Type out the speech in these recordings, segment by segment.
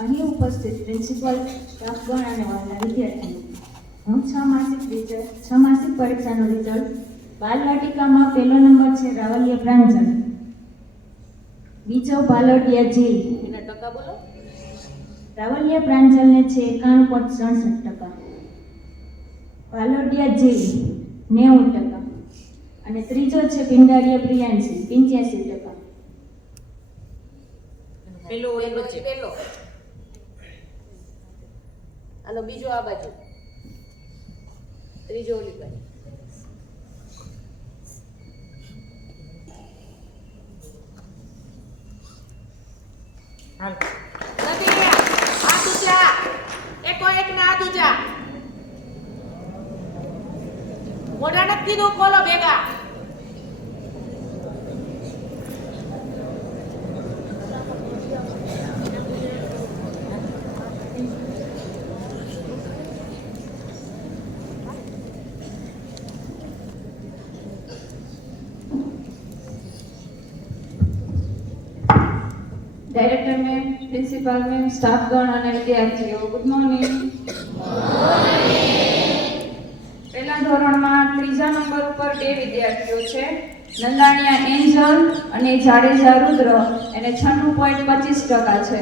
અહીં ઉપસ્થિત પ્રિન્સિપલ, સ્ટાફગણ અને વાલા વિદ્યાર્થીઓ, હું 6 માસિક પરીક્ષાનો રિઝલ્ટ બાલવાટિકામાં પહેલો નંબર છે રાવલિયા પ્રાંજલ, બીજો ભાલોડિયા જી. એના ટકા બોલો. રાવલિયા પ્રાંજલને છે 91.67%, ભાલોડિયા જી 90% અને ત્રીજો છે પિંડારિયા પ્રિયાંશી 85%. પેલો એ વચ્ચે પેલો. આનો બીજો આ બાજુ, ત્રીજો ઓલી બાજુ. હાલ નથી આ દૂજા એકો એક ને આ દૂજા મોઢા નથી કીધું, ખોલો ભેગા. ડાયરેક્ટર મેમ, પ્રિન્સિપાલ મેમ, સ્ટાફગણ અને વિદ્યાર્થીઓ, ગુડ મોર્નિંગ. પહેલા ધોરણમાં ત્રીજા નંબર ઉપર 2 વિદ્યાર્થીઓ છે, નંદાણીયા એન્જલ અને જાડેજા રુદ્ર, એને 96.25% છે.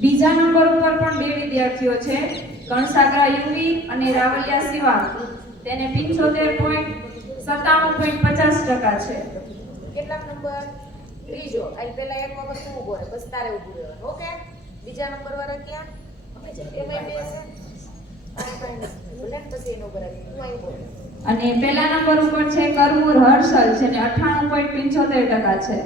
બીજા નંબર ઉપર પણ 2 વિદ્યાર્થીઓ છે, કણસાગરા યુવી અને રાવલિયા શિવા, તેને 75.97.50% છે. કેટલાક નંબર? ત્રીજો. આ પહેલા એક વખત તું ઉભો રહે, બસ તારે ઊભું રહેવાનું. ઓકે. બીજા નંબર વાળા ક્યાં? એમાં બે છે. આ કાઈ નથી. ભલે પછી એનો ઉપર આવી. તું અહીં બોલ. અને પહેલા નંબર ઉપર છે કરમુર હર્ષલ, જેને 98.75% છે.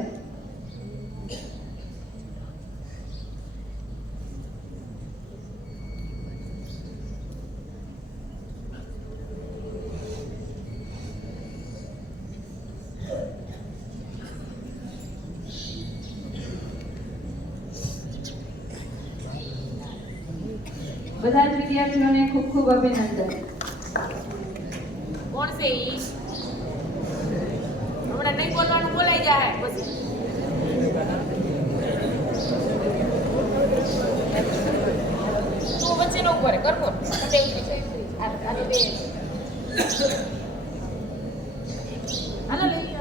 બધા જ વિદ્યાર્થીઓને ખૂબ ખૂબ અભિનંદન. કોણ છે ઈ? હમણાં નહીં બોલવાનું, બોલાઈ જાય પછી. તું વચ્ચેનો ઉભો રહે, કરકો. અને આને બે. હાલો લઈ લો.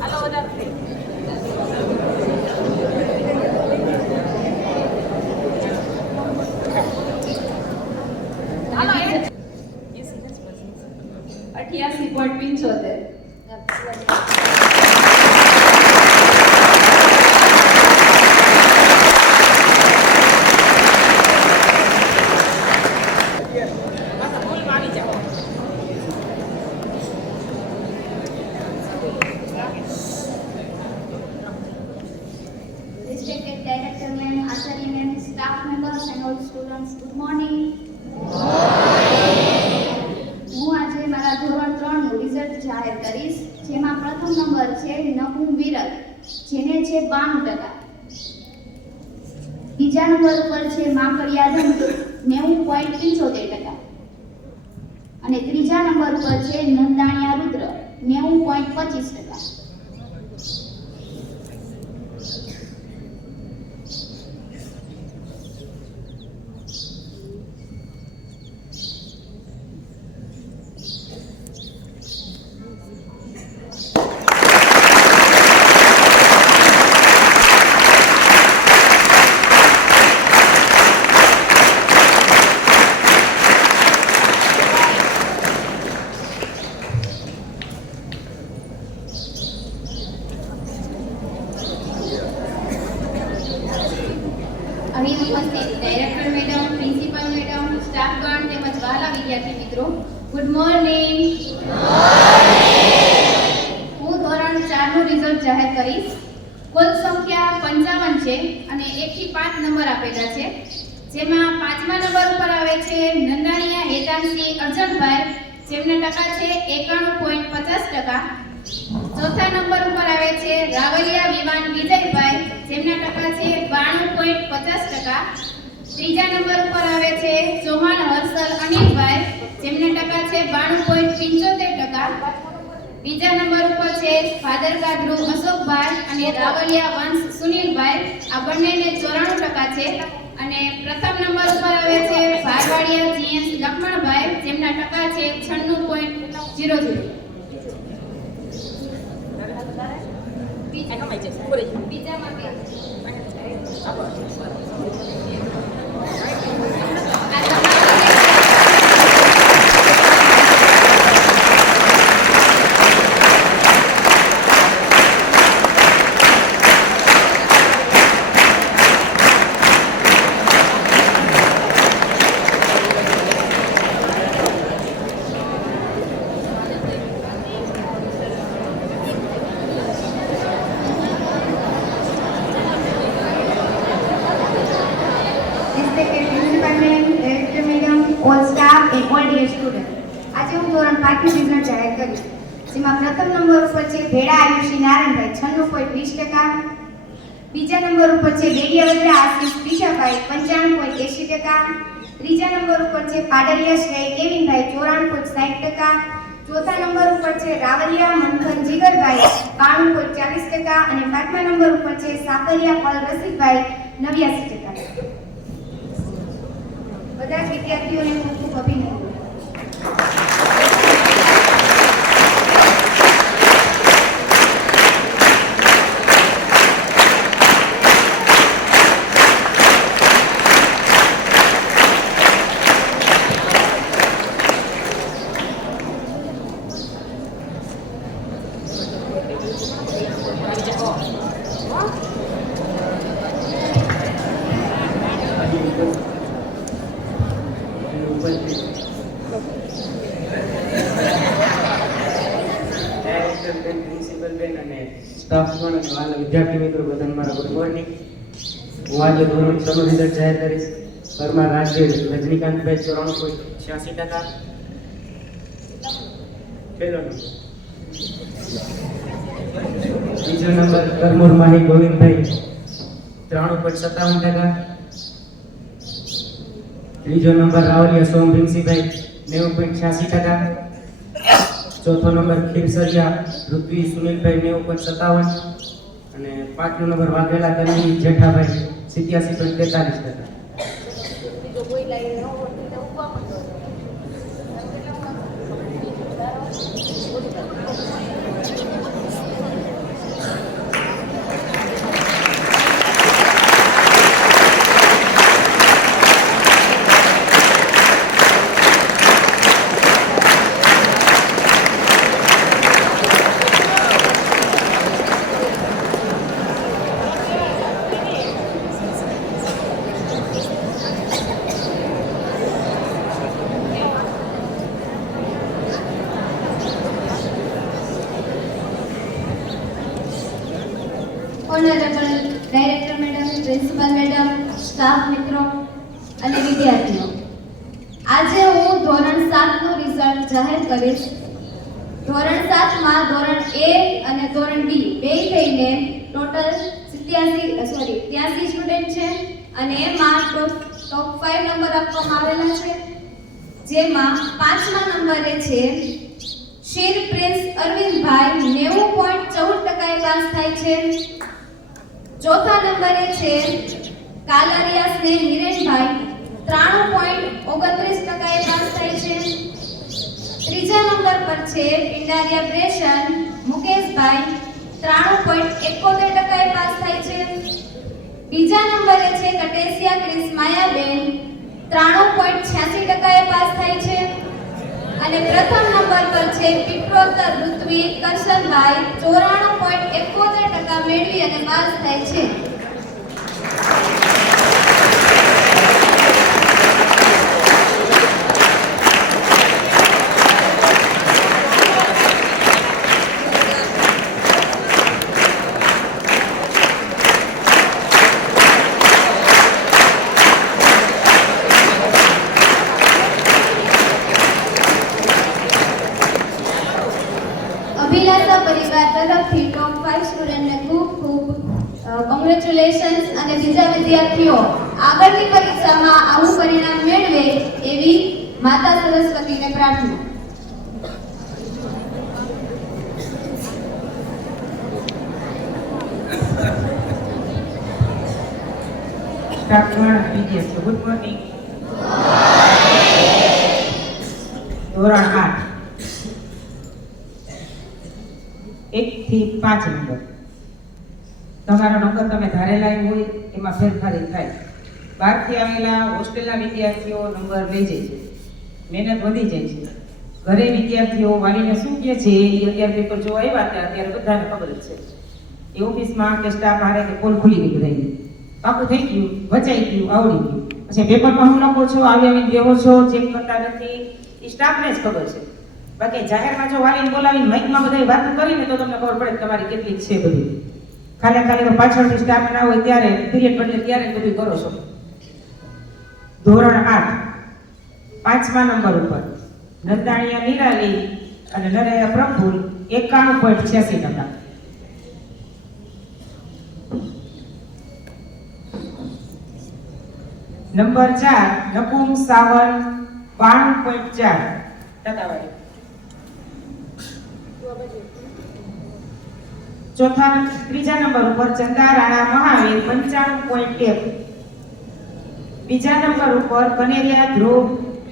હાલો વધારે થઈ. હાલો 88.75. Respected Director Ma'am, Acharya Ma'am, staff members and all students, good morning. હું આજે મારા ધોરણ 3 નું રિઝલ્ટ જાહેર કરીશ, જેમાં પ્રથમ નંબર છે નકુ વિરલ, જેને છે 92%. બીજા નંબર ઉપર છે માકડિયા ધંધુ 90.75% અને ત્રીજા નંબર ઉપર છે નંદાણીયા રુદ્ર 90.25%. અહીં ઉપસ્થિત ડાયરેક્ટર મેડમ, પ્રિન્સિપલ મેડમ, સ્ટાફગણ તેમજ વહાલા વિદ્યાર્થી મિત્રો, ગુડ મોર્નિંગ. હું ધોરણ 4 નું રિઝલ્ટ જાહેર કરીશ. કુલ સંખ્યા 55 છે અને 1 થી 5 નંબર આપેલા છે, જેમાં 5મા નંબર ઉપર આવે છે નંદાણીયા હેતાંશી અર્જનભાઈ, જેમના ટકા છે 91.50%. ચોથા નંબર ઉપર આવે છે રાવલિયા વિવાન વિજયભાઈ, જેમના ટકા છે 92.50%. ત્રીજા નંબર ઉપર આવે છે ચૌહાણ હર્ષલ અનિલભાઈ, જેમના ટકા છે 92.75%. બીજા નંબર ઉપર છે ભાદરકા ધ્રુવ અશોકભાઈ અને રાવલિયા વંશ સુનિલભાઈ. આ બંનેને 94% છે. અને પ્રથમ નંબર ઉપર આવે છે ભારવાડિયા જીએસ લક્ષ્મણભાઈ, જેમના ટકા છે 96.00. બીજામાં બે. all staff and all dear students. આજે હું ધોરણ 5 નું રિઝલ્ટ જાહેર કરીશ. જેમાં પ્રથમ નંબર ઉપર છે ભેડા આયુષી નારાયણભાઈ 96.20%. બીજા નંબર ઉપર છે બેડિયા વદરા આશીષ ત્રીજાભાઈ 95.80%. ત્રીજા નંબર ઉપર છે પાડલિયા શ્રેય કેવિનભાઈ 94.60%. ચોથા નંબર ઉપર છે રાવલિયા મંથન જીગરભાઈ 92.40% અને પાંચમા નંબર ઉપર છે સાકરિયા પલ રસિકભાઈ 89%. બધા જ વિદ્યાર્થીઓને ખૂબ ખૂબ અભિનંદન. વિદ્યાર્થી મિત્રો બધાને મારા ગુડ મોર્નિંગ. હું આજે ધોરણ 6 નું રિઝલ્ટ જાહેર કરીશ. પરમાર રાજવીર રજનીકાંતભાઈ 94.86%. પહેલો નંબર. બીજો નંબર કરમુર માહી ગોવિંદભાઈ 93.57%. ત્રીજો નંબર રાવલિયા સોમ ભીમસીભાઈ 90.86%. ચોથો નંબર ખીરસરિયા ઋત્વી સુનિલભાઈ 90.57%. અને પાંચમો નંબર વાઘેલા તન્વી જેઠાભાઈ 87.43%. બીજો કોઈ લાઈન ન હોય તો ઉભા મંડો. Honourable director madam, principal madam, staff મિત્રો અને વિદ્યાર્થીઓ, આજે હું ધોરણ 7 નું રિઝલ્ટ જાહેર કરીશ. ધોરણ 7 માં ધોરણ A અને ધોરણ B બે થઈને ટોટલ 83 સ્ટુડન્ટ છે અને એમાં ટોપ 5 નંબર આપવામાં આવેલા છે. જેમાં પાંચમા નંબરે છે શીર પ્રિન્સ અરવિંદભાઈ 90.14% પાસ થાય છે. ચોથા નંબરે છે કાલરિયા સ્નેહ હિરેનભાઈ 93.29% પાસ થાય છે. ત્રીજા નંબર પર છે પિંડારિયા પ્રેશન મુકેશભાઈ 93.71% પાસ થાય છે. બીજા નંબરે છે કટેસિયા ક્રિસ માયાબેન 93.86% પાસ થાય છે. અને પ્રથમ નંબર પર છે પિત્રોતર ઋત્વી કરશનભાઈ 94.71% મેળવી અને પાસ થાય છે. અભિલાષા પરિવાર તરફથી ટોપ 5 સ્ટુડન્ટને ખૂબ ખૂબ કોંગ્રેચ્યુલેશન્સ અને બીજા વિદ્યાર્થીઓ આગળની પરીક્ષામાં આવું પરિણામ મેળવે એવી માતા સરસ્વતીને પ્રાર્થના. સ્ટાફગણ વિદ્યાર્થીઓ ગુડ મોર્નિંગ. ધોરણ 8 1 થી 5 નંબર. તમારો નંબર તમે ધારેલા હોય એમાં ફેરફાર થાય. બહારથી આવેલા હોસ્ટેલના વિદ્યાર્થીઓ નંબર લઈ જાય છે, મહેનત વધી જાય છે. ઘરે વિદ્યાર્થીઓ વાલીને શું કહે છે એ 11 પેપર જોવા આવ્યા હતા અત્યારે બધાને ખબર જ છે. એ ઓફિસમાં કે સ્ટાફ હારે કે પોલ ખુલી ગઈ બધાની, પાકું થઈ ગયું, વચાઈ ગયું, આવડી ગયું. પછી પેપરમાં હું લખો છો, આવીને બેહો છો, ચેક કરતા નથી, એ સ્ટાફને જ ખબર છે. બાકી જાહેરમાં જો વાલીને બોલાવીને માઇકમાં બધા વાતો કરીને તો તમને ખબર પડે કે તમારી કેટલી છે બધી. ખાલી તો પાછળથી સ્ટાફ ના હોય ત્યારે પીરિયડ બદલે ત્યારે બધું કરો છો. ધોરણ 8 5મા નંબર ઉપર નંદાણીયા નિરાલી અને નરેયા પ્રફુલ 91.86%. નંબર 4 નકુમ સાવન 92.4%. ત્રીજા નંબર ઉપર ચંદા રાણા મહાવીર 95.1. બીજા નંબર ઉપર કનેરિયા ધ્રુવ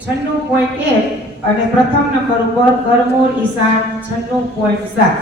96.1 અને પ્રથમ નંબર ઉપર કરમોર ઈશાન 96.7.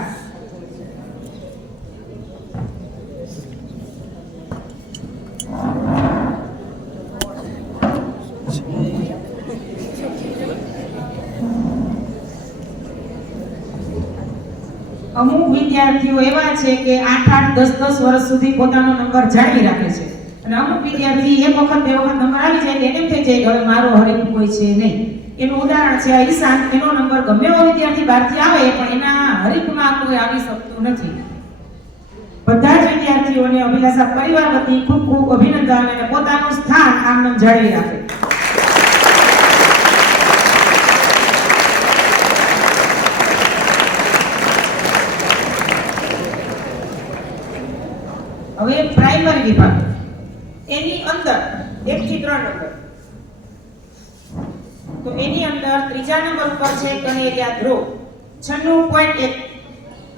અમુક વિદ્યાર્થીઓ એવા છે કે 8-8 10-10 વર્ષ સુધી પોતાનો નંબર જાળવી રાખે છે અને અમુક વિદ્યાર્થી એક વખત બે વખત નંબર આવી જાય એને એમ થઈ જાય કે હવે મારો હરીફ કોઈ છે નહીં. એનું ઉદાહરણ છે આ ઈશાન. એનો નંબર ગમે એવો વિદ્યાર્થી બહારથી આવે પણ એના હરીફમાં કોઈ આવી શકતું નથી. બધા જ વિદ્યાર્થીઓને અભિલાષા પરિવાર વતી ખૂબ ખૂબ અભિનંદન અને પોતાનું સ્થાન આમ જાળવી રાખે. હવે પ્રાઇમરી વિભાગ એની અંદર 1 થી 3 નંબર. તો એની અંદર ત્રીજા નંબર ઉપર છે કનેરિયા ધ્રુવ 96.1.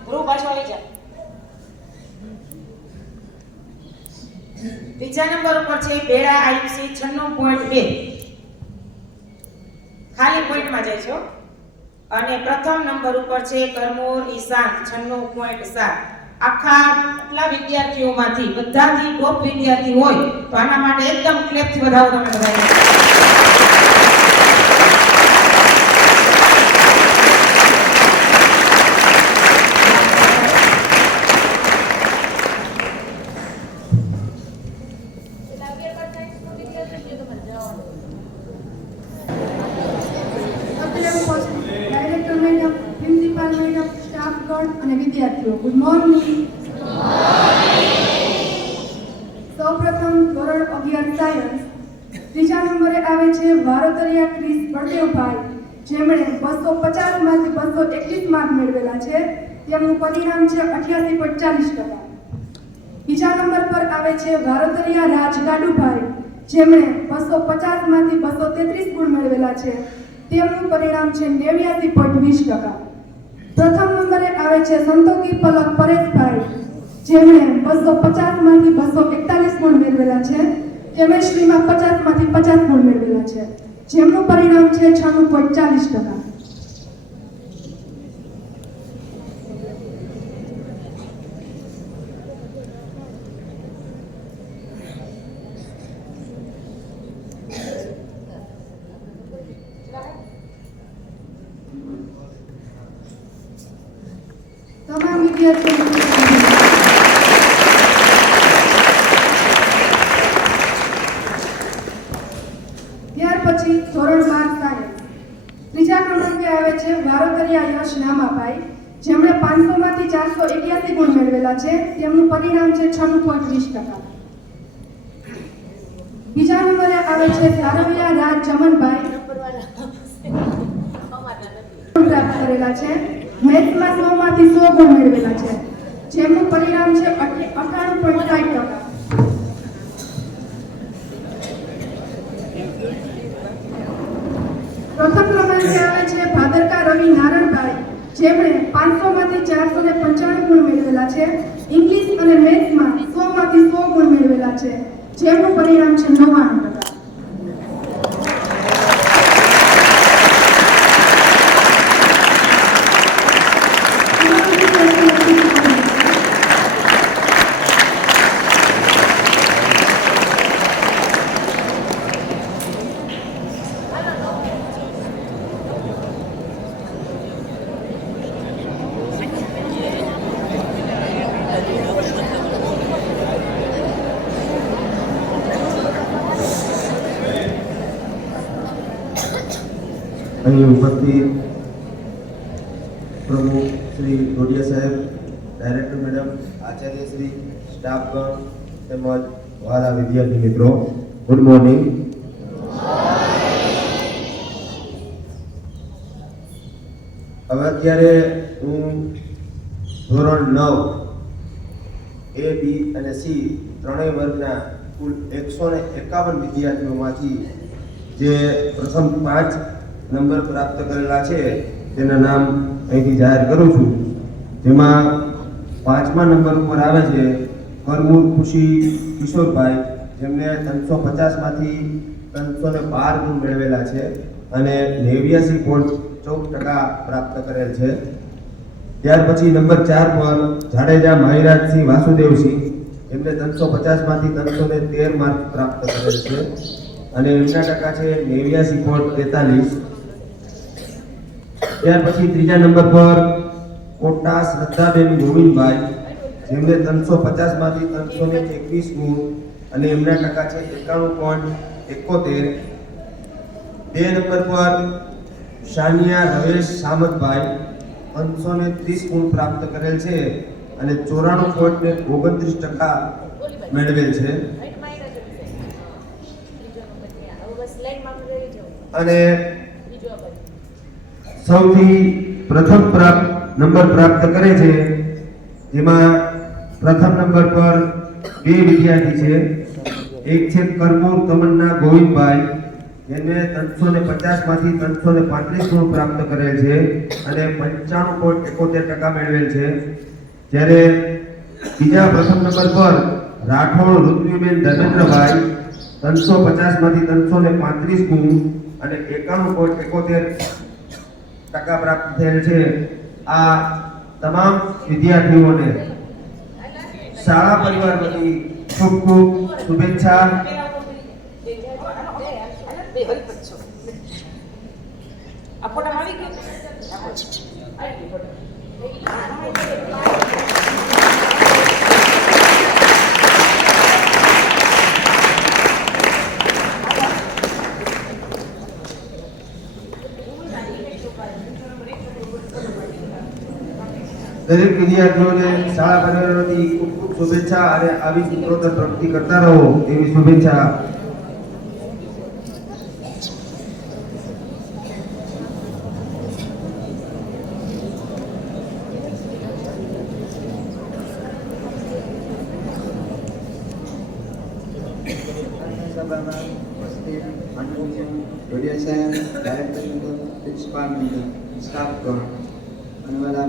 ધ્રુવ પાછો આવી જા. બીજા નંબર ઉપર છે બેડા આયુસી 96.2. ખાલી પોઈન્ટમાં જાય છે. અને પ્રથમ નંબર ઉપર છે કરમોર ઈશાન 96.7. આખા એટલા વિદ્યાર્થીઓમાંથી બધાથી ટોપ વિદ્યાર્થી હોય તો આના માટે એકદમ ક્લેપથી વધાવો તમે બધા. ડાયરેક્ટર મેડમ, પ્રિન્સિપાલ મેડમ, સ્ટાફગણ અને વિદ્યાર્થીઓ ગુડ મોર્નિંગ. સૌપ્રથમ ધોરણ 11 સાયન્સ. ત્રીજા નંબરે આવે છે વારોતરિયા ક્રિસ બળદેવભાઈ, જેમણે 250 માંથી 221 માર્ક મેળવેલા છે. તેમનું પરિણામ છે 88.40%. બીજા નંબર પર આવે છે વારોતરિયા રાજ ગાડુભાઈ, જેમણે 250 માંથી 233 ગુણ મેળવેલા છે. તેમનું પરિણામ છે 89.20%. પ્રથમ નંબરે આવે છે સંતોકી પલક પરેશભાઈ, જેમણે 250 માંથી 241 ગુણ મેળવેલા છે. કેમેસ્ટ્રીમાં 50 માંથી 50 ગુણ મેળવેલા છે. જેમનું પરિણામ છે 96.40%. તમામ વિદ્યાર્થીઓ ત્યાર પછી ધોરણ 12 સાયન્સ. ત્રીજા ક્રમાંકે આવે છે વારોતરિયા યશ નામાભાઈ, જેમણે 500 માંથી 481 ગુણ મેળવેલા છે. તેમનું પરિણામ છે 96.20%. બીજા નંબરે આવે છે સારવિયા રાજ ચમનભાઈ, પ્રાપ્ત કરેલા છે. મેથ્સમાં 100 માંથી 100 ગુણ મેળવેલા છે. જેમનું પરિણામ છે 98.60%. પ્રથમ ક્રમાંકે આવે છે ભાદરકા રવિ નારણભાઈ, જેમણે 500 માંથી 495 ગુણ મેળવેલા છે. ઇંગ્લિશ અને મેથ્સમાં 100 માંથી 100 ગુણ મેળવેલા છે. જેમનું પરિણામ છે 99%. અહીં ઉપસ્થિત પ્રમુખ શ્રી ડોડિયા સાહેબ, ડાયરેક્ટર મેડમ, આચાર્ય શ્રી, સ્ટાફગણ તેમજ વાલા વિદ્યાર્થી મિત્રો, ગુડ મોર્નિંગ. હવે અત્યારે હું ધોરણ 9 A, B અને C ત્રણેય વર્ગના કુલ 151 વિદ્યાર્થીઓમાંથી જે પ્રથમ 5 નંબર પ્રાપ્ત કરેલા છે તેના નામ અહીંથી જાહેર કરું છું. જેમાં 5મા નંબર ઉપર આવે છે કરમૂર ખુશી કિશોરભાઈ, જેમને 350માંથી 312 ગુણ મેળવેલા છે અને 89.14% પ્રાપ્ત કરેલ છે. ત્યાર પછી નંબર 4 પર જાડેજા મહિરાજસિંહ વાસુદેવસિંહ, એમને 350માંથી 313 માર્ક પ્રાપ્ત કરેલ છે અને એમના ટકા છે 89.43. ત્યાર પછી ત્રીજા નંબર પર કોટા શ્રદ્ધાબેન ગોવિંદભાઈ, જેમને 350માંથી 321 ગુણ અને એમના ટકા છે 91.71. બે નંબર પર શાનિયા રવેશ સામતભાઈ, 530 ગુણ પ્રાપ્ત કરેલ છે અને 94.29% મેળવેલ છે. અને સૌથી પ્રથમ નંબર પ્રાપ્ત કરે છે, જેમાં પ્રથમ નંબર પર બે વિદ્યાર્થી છે. એક છે કરમૂર તમન્ના ગોવિંદભાઈ, જેને 350માંથી 335 ગુણ પ્રાપ્ત કરેલ છે અને 95.71% મેળવેલ છે. જ્યારે બીજા પ્રથમ નંબર પર રાઠોડ ઋત્વિબેન ધર્મેન્દ્રભાઈ, 350માંથી 335 ગુણ અને 91.71% પ્રાપ્ત થયેલ છે. આ તમામ વિદ્યાર્થીઓને શાળા પરિવાર વતી ખૂબ ખૂબ શુભેચ્છા. દરેક વિદ્યાર્થીઓને શાળા પરિવાર વતી ખૂબ ખૂબ શુભેચ્છા અને આવી ઉત્તરોત્તર પ્રગતિ કરતા રહો એવી શુભેચ્છા.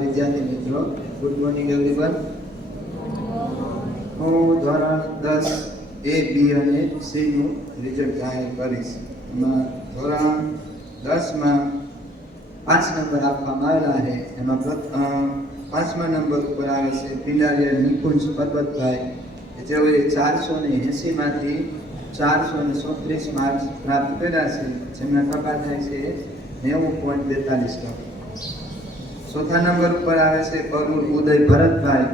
વિદ્યાર્થી મિત્રો, ગુડ મોર્નિંગ એવરીવન. હું ધોરણ 10 A, B અને C નું રિઝલ્ટ જાહેર કરીશ. એમાં ધોરણ 10માં 5 નંબર આપવામાં આવેલા છે. એમાં 5મા નંબર ઉપર આવે છે પિંડારિયા નિકુંજ પરબતભાઈ, જેઓએ 480માંથી 434 માર્ક્સ પ્રાપ્ત કર્યા છે, જેમના ટકા થાય છે 90.42%. ચોથા નંબર ઉપર આવે છે કરુણ ઉદય ભરતભાઈ,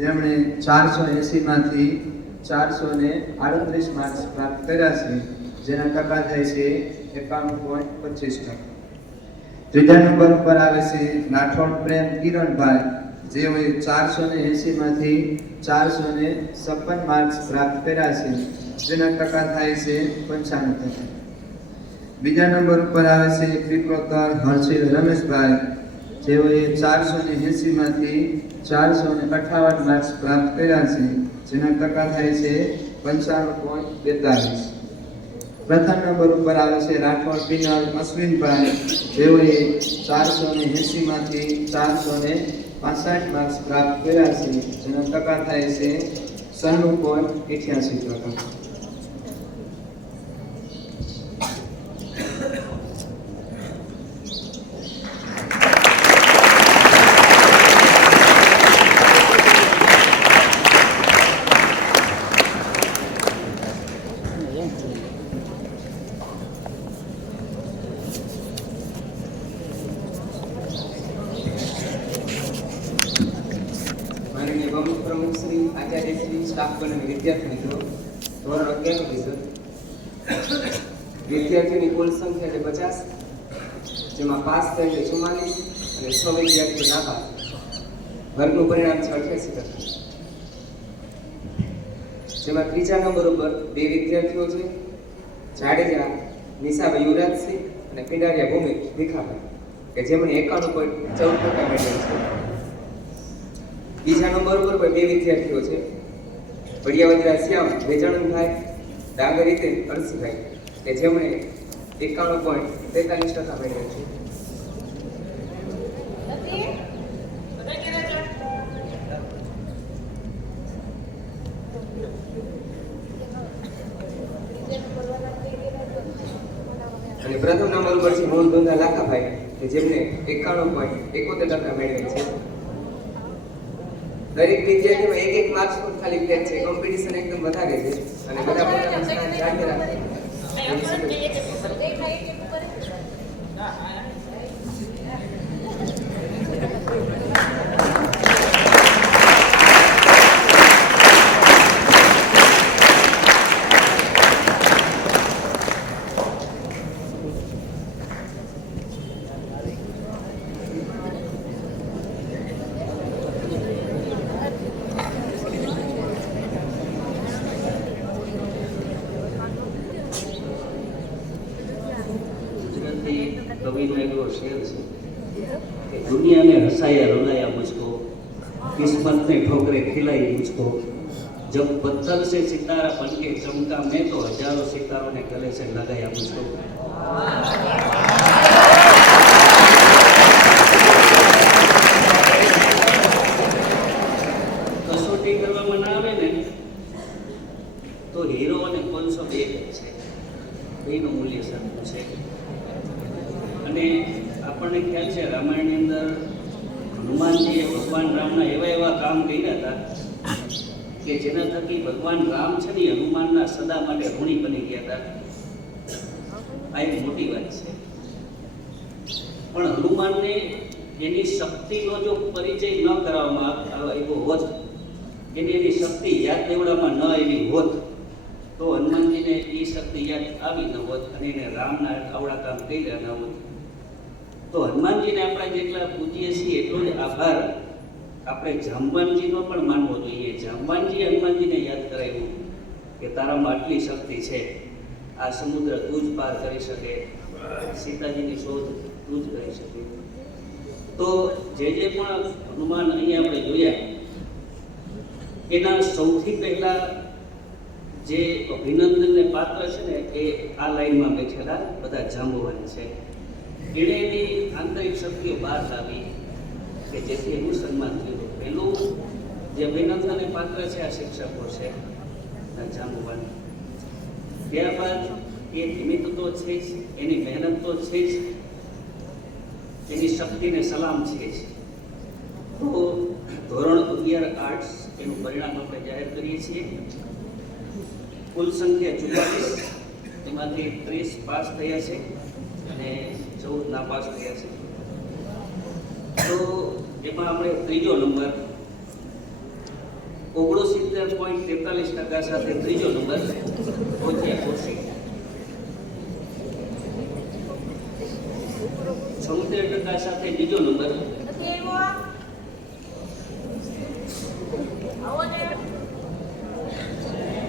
જેમણે 480માંથી 438 માર્ક્સ પ્રાપ્ત કર્યા છે, જેના ટકા થાય છે 91.25%. ત્રીજા નંબર ઉપર આવે છે રાઠોડ પ્રેમ કિરણભાઈ, જેઓએ 480માંથી 456 માર્ક્સ પ્રાપ્ત કર્યા છે, જેના ટકા થાય છે 95%. બીજા નંબર ઉપર આવે છે પીપળોતર હર્ષિલ રમેશભાઈ, જેઓએ 480માંથી 458 માર્ક્સ પ્રાપ્ત કર્યા છે, જેના ટકા થાય છે 95.42%. પ્રથમ નંબર ઉપર આવે છે રાઠોડ પિનલ અશ્વિનભાઈ, જેઓએ 480માંથી 465 માર્ક્સ પ્રાપ્ત કર્યા છે, જેના ટકા થાય છે 96.88%. પ્રમુખ શ્રી, આચાર્ય શ્રી, સ્ટાફગણ અને વિદ્યાર્થી મિત્રો, ધોરણ 11 નું રિઝલ્ટ. વિદ્યાર્થીઓની કુલ સંખ્યા છે 50, જેમાં પાસ થયેલ 44 અને 6 વિદ્યાર્થીઓ નાપાસ. વર્ગનું પરિણામ છે 88%. જેમાં ત્રીજા નંબર ઉપર 2 વિદ્યાર્થીઓ છે, જાડેજા નિશાભાઈ યુવરાજસિંહ અને પિંડારિયા ભૂમિ ભીખાભાઈ, કે જેમણે 91.14% મેળવેલ છે. બીજા નંબર ઉપર પણ 2 વિદ્યાર્થીઓ છે, વડિયાવદરા શ્યામ વેજાણભાઈ, ડાંગર રીતેન અરસીભાઈ, કે જેમણે 91.43% મેળવેલ છે. અને પ્રથમ નંબર પર છે મોહનદોંદા લાખાભાઈ, કે જેમને 91.71% મેળવેલ છે. દરેક વિદ્યાર્થીમાં એક માર્ક્સ પર ખાલી ફેર છે. કોમ્પિટિશન એકદમ વધારે છે અને બધા પોતાનું સ્થાન જાળવી રાખે. कविनो एगो शेर है कि दुनिया ने हंसाया रुलाया मुझको, किस्मत ने ठोकरे खिलाई मुझको, जब पत्थर से सितारा बनके चमका मैं तो हजारों सितारों ने गले से लगाया मुझको. कसोटी કરવામાં ના આવે ને તો હીરો અને કોલસો બે છે, બેનું મૂલ્ય સરખું છે. અને આપણને ખ્યાલ છે રામાયણની અંદર હનુમાનજીએ ભગવાન રામના એવા કામ કર્યા હતા કે જેના થકી ભગવાન રામ છે ને હનુમાનના સદા માટે ઋણી બની ગયા હતા. આ એક મોટી વાત છે. પણ હનુમાનને એની શક્તિનો જો પરિચય ન કરાવવામાં આવ્યો હોત, એની શક્તિ યાદ દેવડામાં ન આવી હોત, તો હનુમાનજીને એ શક્તિ યાદ આવી ન હોત અને એને રામના આવડા કામ કર્યા ન હોત. તો હનુમાનજીને આપણે જેટલા પૂજીએ છીએ એટલો જ આભાર આપણે જાંબાનજીનો પણ માનવો જોઈએ. જાંબાનજીએ હનુમાનજીને યાદ કરાવ્યું કે તારામાં આટલી શક્તિ છે, આ સમુદ્ર તું જ પાર કરી શકે, સીતાજીની શોધ તું જ કરી શકે. તો જે પણ હનુમાન અહીંયા આપણે જોયા, એના સૌથી પહેલા જે અભિનંદનને પાત્ર છે ને એ આ લાઈનમાં બેઠેલા બધા જાંબુવાન છે. એણે એની આંતરિક શક્તિઓ બહાર લાવી કે જેથી એનું સન્માન થયું. પહેલું જે અભિનંદનને પાત્ર છે આ શિક્ષકો છે જાંબુવાન. ત્યારબાદ એ નિમિત્ત તો છે જ, એની મહેનત તો છે જ, એની શક્તિને સલામ છે જ. તો ધોરણ 11 આર્ટ્સ એનું પરિણામ આપણે જાહેર કરીએ છીએ. કુલ સંખ્યા 44, એમાંથી 30 પાસ થયા છે અને 14 નાપાસ થયા છે. તો એમાં આપણે ત્રીજો નંબર 69.43% સાથે ત્રીજો નંબર પહોંચ્યા. 76% સાથે બીજો નંબર,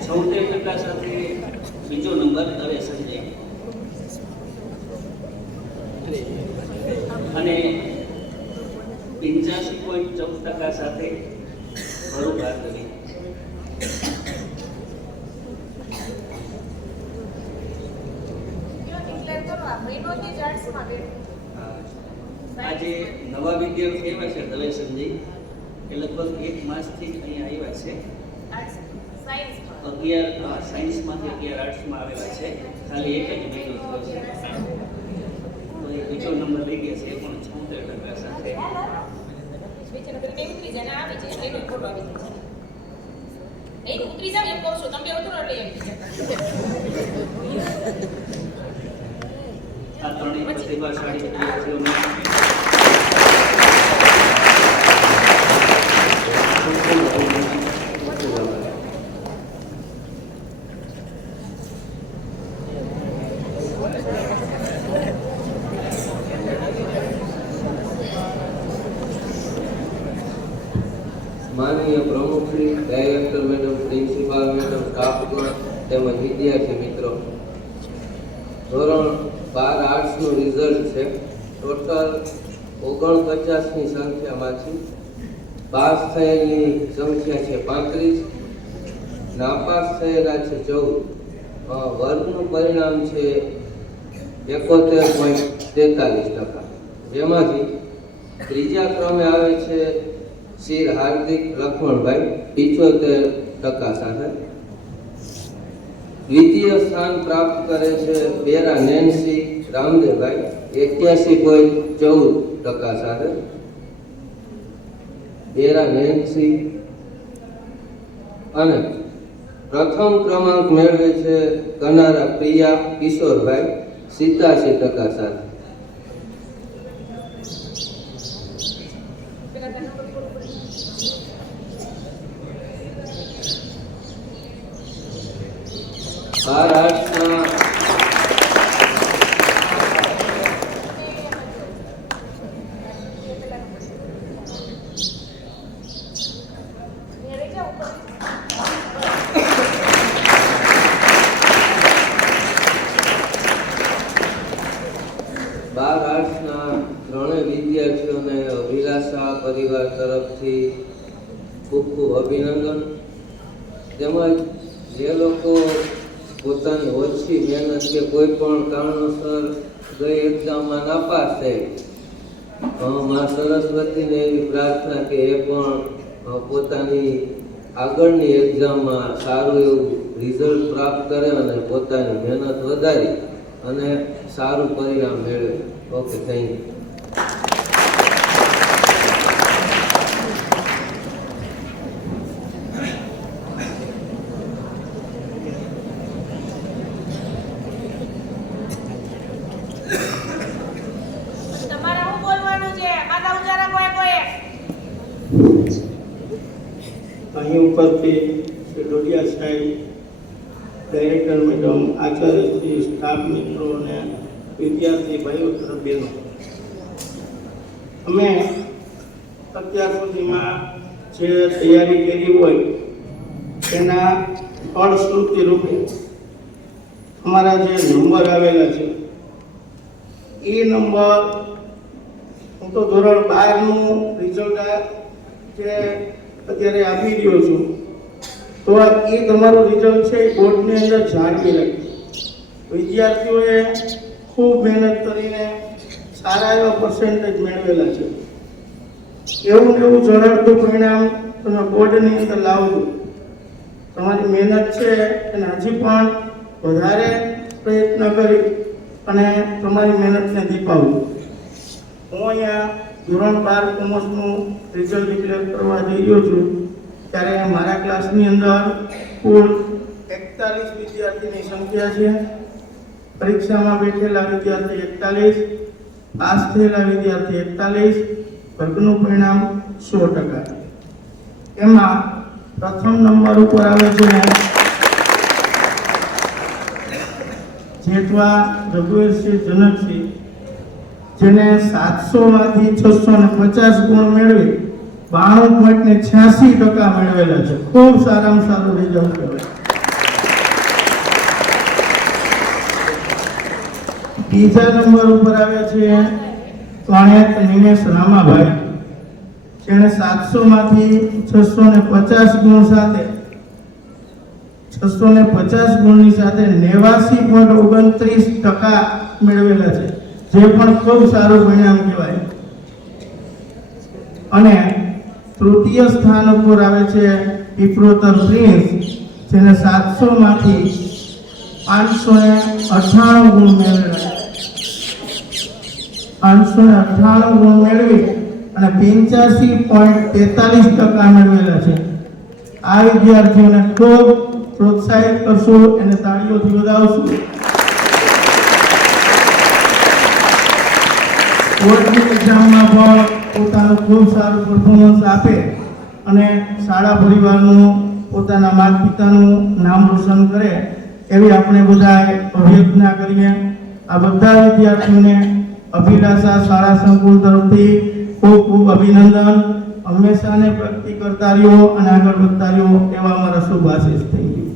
76% સાથે બીજો નંબર દવે સંજય અને 85.14% સાથે ભરૂ ભારતવી. આજે નવા વિદ્યાર્થી આવ્યા છે દવે સંજય, એ લગભગ 1 માસથી જ અહીંયા આવ્યા છે. 11 સાયન્સમાંથી 11 આર્ટ્સમાં આવેલા છે. ખાલી 1 જ મહિનો થયો છે. તો એ બીજો નંબર લઈ ગયા છે, એ પણ 76% સાથે. આ ત્રણેય પ્રતિભાશાળી વિદ્યાર્થીઓને માનનીય પ્રમુખશ્રી, ડાયરેક્ટર મેડમ, પ્રિન્સિપાલ મેડમ, સ્ટાફગણ તેમજ વિદ્યાર્થી મિત્રો, ધોરણ 12 આર્ટ્સનું રિઝલ્ટ છે. ટોટલ 49ની સંખ્યામાંથી પાસ થયેલી સંખ્યા છે 35, નાપાસ થયેલા છે 14. વર્ગનું પરિણામ છે 71.43%. જેમાંથી ત્રીજા ક્રમે આવે છે શ્રી હાર્દિક લક્ષ્મણભાઈ 75% સાથે. દ્વિતીય સ્થાન પ્રાપ્ત કરે છે બેરા નેન્સી રામદેવભાઈ 81.14% સાથે. બેરા નેન્સી. અને પ્રથમ ક્રમાંક મેળવે છે કનારા પ્રિયા કિશોરભાઈ 87% સાથે. ત્રણેય વિદ્યાર્થીઓને અભિલાષા પરિવાર તરફથી ખૂબ ખૂબ અભિનંદન. તેમજ જે લોકો પોતાની ઓછી મહેનત કે કોઈ પણ કારણોસર ગઈ એક્ઝામમાં નાપાસ થઈ, મા સરસ્વતીને એવી પ્રાર્થના કે એ પણ પોતાની આગળની એક્ઝામમાં સારું એવું રિઝલ્ટ પ્રાપ્ત કરે અને પોતાની મહેનત વધારી અને સારું પરિણામ મેળવે. Okay, thank you. તમારે શું બોલવાનું છે? માતા ઉજારા કોઈ અહીં ઉપરથી શ્રી ડોડિયા સાહેબ, ડાયરેક્ટર મેડમ, આચાર્યશ્રી, સ્ટાફ મિત્રો અને વિદ્યાર્થી ભાઈઓ તરફ બહેનો, અમે અત્યાર સુધીમાં જે તૈયારી કરી હોય તેના ફળશ્રુતિ રૂપે અમારા જે નંબર આવેલા છે એ નંબર, હું તો ધોરણ 12નું રિઝલ્ટ જે અત્યારે આપી રહ્યો છું, તો એ તમારું રિઝલ્ટ છે બોર્ડની અંદર જાળવી રાખી. વિદ્યાર્થીઓએ ખૂબ મહેનત કરીને સારા એવા પર્સન્ટેજ મેળવેલા છે. એવું ઝળહળતું પરિણામ તમે બોર્ડની અંદર લાવજો. તમારી મહેનત છે એને હજી પણ વધારે પ્રયત્ન કરી અને તમારી મહેનતને દીપાવજો. હું અહીંયા ધોરણ 12 કોમર્સનું રિઝલ્ટ ડિક્લેર કરવા જઈ રહ્યો છું ત્યારે મારા ક્લાસની અંદર કુલ 41 વિદ્યાર્થીની સંખ્યા છે. પરીક્ષામાં બેઠેલા વિદ્યાર્થી 41, પાસ થયેલા વિદ્યાર્થી 41, વર્ગનું પરિણામ 100%. એમાં પ્રથમ નંબર ઉપર આવે છે જેઠવા રઘુવીરસિંહ જનકસિંહ, જેને 700માંથી 650 ગુણ મેળવી 92.86% મેળવેલા છે. ખૂબ સારામાં સારું રિઝલ્ટ કહેવાય. બીજા નંબર ઉપર આવે છે કણેત નિમેશ રામાભાઈ, જેણે 700માંથી 650 ગુણ સાથે 650 ગુણની સાથે 89.29% મેળવેલા છે, જે પણ ખૂબ સારું પરિણામ કહેવાય. અને તૃતીય સ્થાન ઉપર આવે છે પીપરોતર પ્રિન્સ, જેને 700માંથી 598 ગુણ મેળવેલા છે. 598 ગુણ મેળવી અને 85.43% મેળવેલા છે. આ વિદ્યાર્થીઓને ખૂબ પ્રોત્સાહિત કરશું અને તાળીઓથી વધાવશું. બોર્ડની એક્ઝામમાં પણ પોતાનું ખૂબ સારું પરફોર્મન્સ આપે અને શાળા પરિવારનું, પોતાના માતા પિતાનું નામ રોશન કરે એવી આપણે બધા અભ્યર્થના કરીએ. આ બધા વિદ્યાર્થીઓને અભિલાષા શાળા સંકુલ તરફથી ખૂબ ખૂબ અભિનંદન. હંમેશાને પ્રગતિ કરતા રહ્યો અને આગળ વધતા રહ્યો એવા અમારા શુભ આશીષ. Thank you.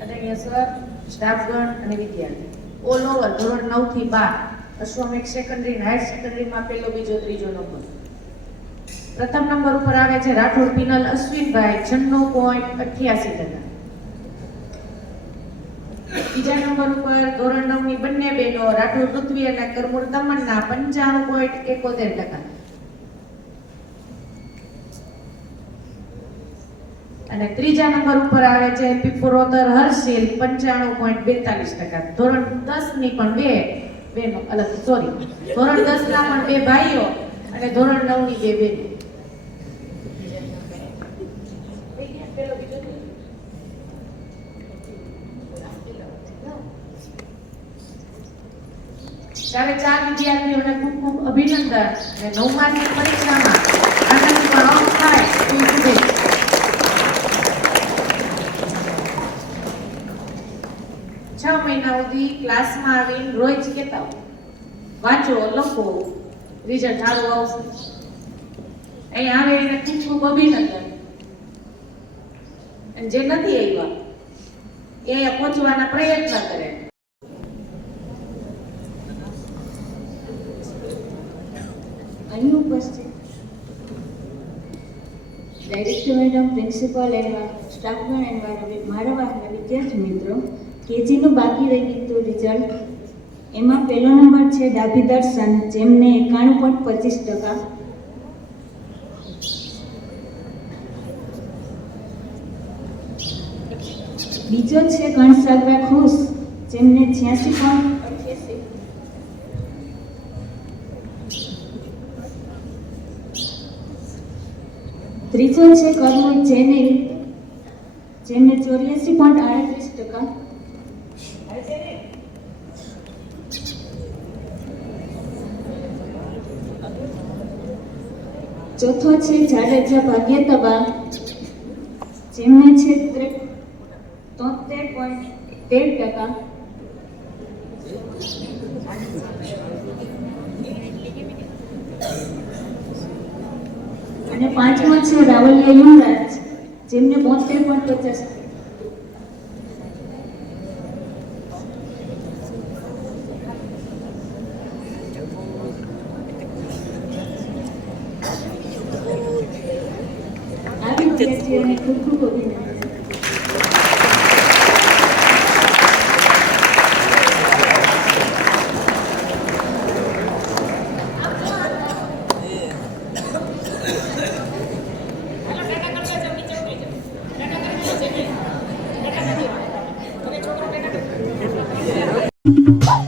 આદરણીય સર, સ્ટાફગણ અને વિદ્યાર્થી, ઓલ ઓવર ધોરણ 9 થી 12 અશ્વમેઘ સેકન્ડરી અને હાયર સેકન્ડરીમાં પહેલો, બીજો, ત્રીજો નંબર. પ્રથમ નંબર ઉપર આવે છે રાઠોડ પિનલ અશ્વિનભાઈ 96.88%. બીજા નંબર ઉપર ધોરણ 9 ની બંને બહેનો રાઠોડ પૃથ્વી અને કરમૂર તમન્ના 95.71%. અને ત્રીજા નંબર ઉપર આવે છે પીપરોતર હર્ષિલ 95.42%. ધોરણ 10 ની પણ બે બહેનો, ધોરણ 10 ના પણ બે ભાઈઓ અને ધોરણ 9 ની બે બહેનો. ચારે ચાર વિદ્યાર્થીઓને ખૂબ ખૂબ અભિનંદન અને 9માની પરીક્ષામાં આનંદ ભાવ થાય એવી શુભેચ્છા. છ મહિના સુધી ક્લાસમાં આવીને રોજ કહેતા વાંચો, લખો, રિઝલ્ટ સારું આવશે. અહીં આવે એને ખૂબ ખૂબ અભિનંદન. અને જે નથી આવ્યા એ અહીંયા પહોંચવાના પ્રયત્ન કરે. અહીં ઉપસ્થિત ડાયરેક્ટર મેડમ, પ્રિન્સિપલ એન્ડ સ્ટાફગણ એન્ડ મારા વાહના વિદ્યાર્થી મિત્રો, કેજીનું બાકી રહી ગયું રિઝલ્ટ. એમાં પહેલો નંબર છે ડાભી દર્શન, જેમને 91.25%. બીજો છે ગણસાગરા ખુશ, જેમને 86.88%. ત્રીજો છે કરમૂર જેનિલ, જેમને 84.38%. ચોથો છે જાડેજા ભાગ્યતબા, જેમને છે 73.13%. અને પાંચમો છે રાવલિયા યુવરાજ, જેમને 72.50%. આ વિદ્યાર્થીઓને ખૂબ ખૂબ અભિનંદન. Thank you.